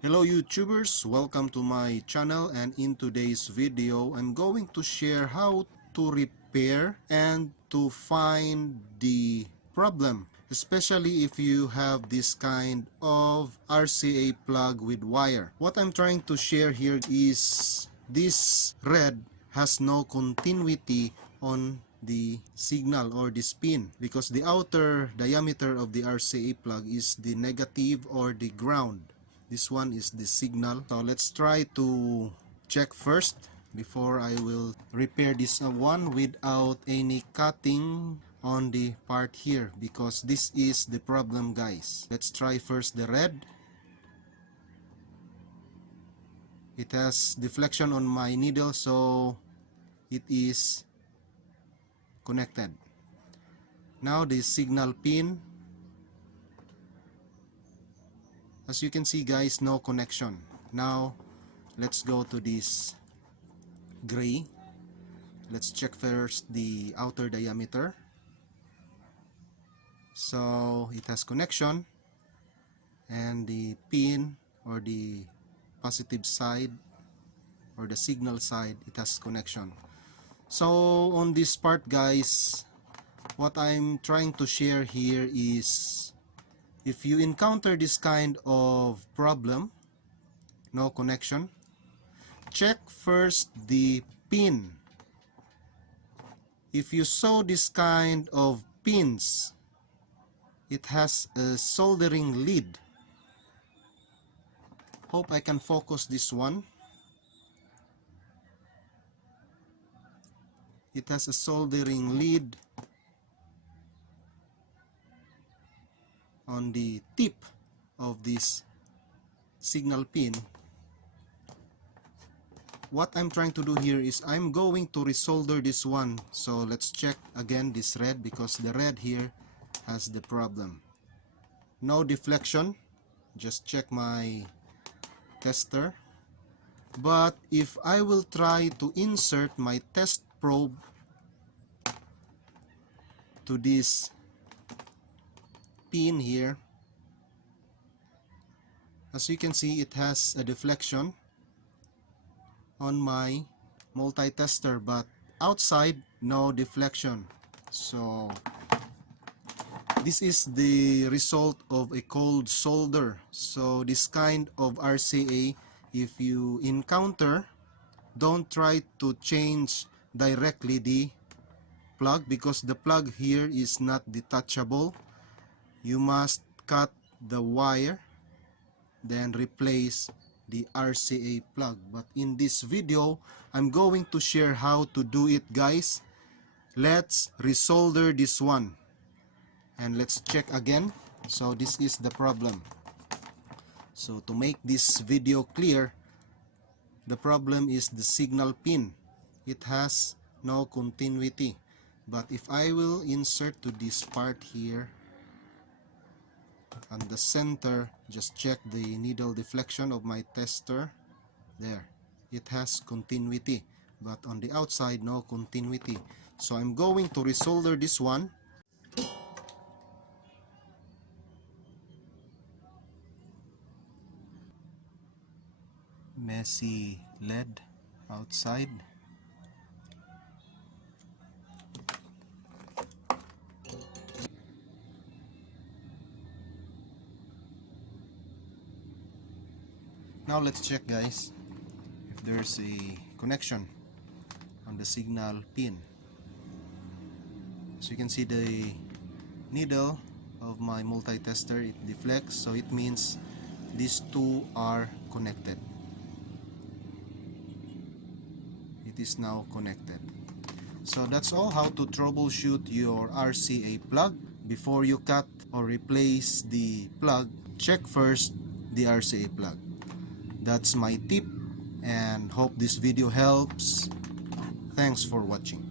Hello YouTubers, welcome to my channel, and in today's video I'm going to share how to repair and to find the problem, especially if you have this kind of RCA plug with wire. What I'm trying to share here is this red has no continuity on the signal or the spin, because the outer diameter of the RCA plug is the negative or the ground. This one is the signal. So let's try to check first before I will repair this one without any cutting on the part here, because this is the problem, guys. Let's try first the red. It has deflection on my needle, so it is connected. Now the signal pin. As you can see, guys, no connection. Now let's go to this gray. Let's check first the outer diameter. So it has connection, and the pin or the positive side or the signal side, it has connection. So on this part, guys, what I'm trying to share here is, if you encounter this kind of problem, no connection, check first the pin. If you saw this kind of pins, it has a soldering lead. Hope I can focus this one. It has a soldering lead on the tip of this signal pin. What I'm trying to do here is I'm going to resolder this one. So let's check again this red, because the red here has the problem. No deflection. Just check my tester. But if I will try to insert my test probe to this pin here, as you can see, it has a deflection on my multi-tester, but outside no deflection. So this is the result of a cold solder. So this kind of RCA, if you encounter, don't try to change directly the plug, because the plug here is not detachable. You must cut the wire, then replace the RCA plug. But in this video, I'm going to share how to do it, guys. Let's resolder this one, and let's check again. So this is the problem. So to make this video clear, the problem is the signal pin. It has no continuity. But if I will insert to this part here, on the center, just check the needle deflection of my tester. There, it has continuity, but on the outside, no continuity. So I'm going to resolder this one. Messy lead outside. Now let's check, guys, if there's a connection on the signal pin. So you can see the needle of my multi-tester, it deflects, so it means these two are connected. It is now connected. So that's all how to troubleshoot your RCA plug. Before you cut or replace the plug, check first the RCA plug. That's my tip, and hope this video helps. Thanks for watching.